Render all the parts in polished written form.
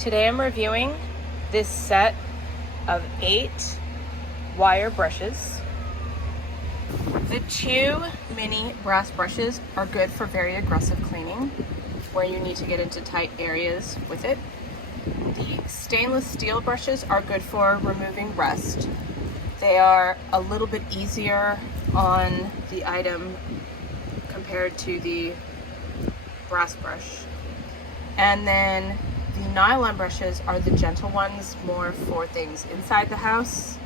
Today I'm reviewing this set of 8 wire brushes. The 2 mini brass brushes are good for very aggressive cleaning, where you need to get into tight areas with it. The stainless steel brushes are good for removing rust. They are a little bit easier on the item compared to the brass brush. And then the nylon brushes are the gentle ones, more for things inside the house,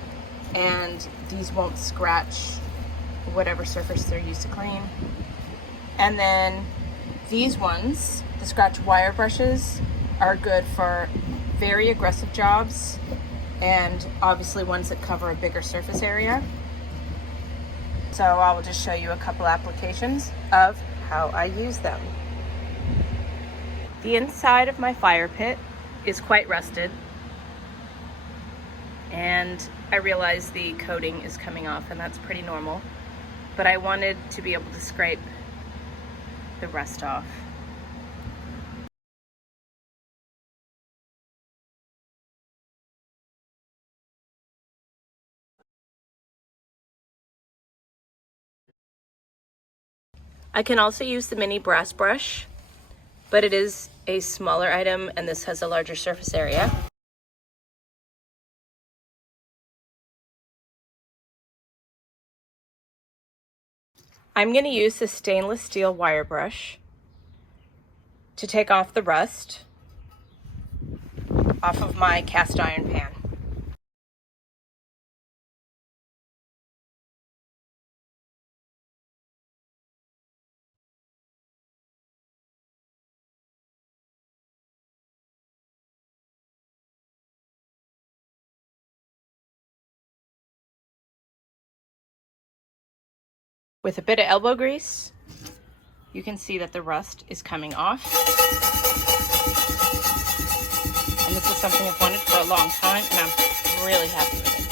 and these won't scratch whatever surface they're used to clean. And then these ones, the scratch wire brushes, are good for very aggressive jobs and obviously ones that cover a bigger surface area. So I will just show you a couple applications of how I use them. The inside of my fire pit is quite rusted, and I realize the coating is coming off, and that's pretty normal, but I wanted to be able to scrape the rust off. I can also use the mini brass brush, but it is a smaller item and this has a larger surface area. I'm going to use the stainless steel wire brush to take off the rust off of my cast iron pan. With a bit of elbow grease, you can see that the rust is coming off. And this is something I've wanted for a long time, and I'm really happy with it.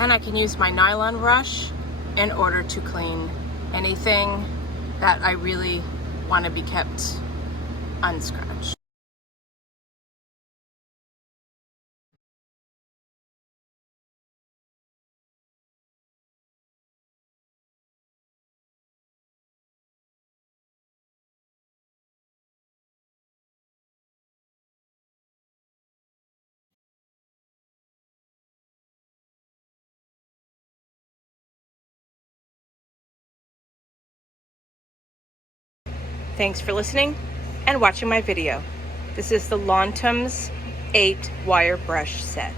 And I can use my nylon brush in order to clean anything that I really want to be kept unscratched. Thanks for listening and watching my video. This is the LONTEMS 8 wire brush set.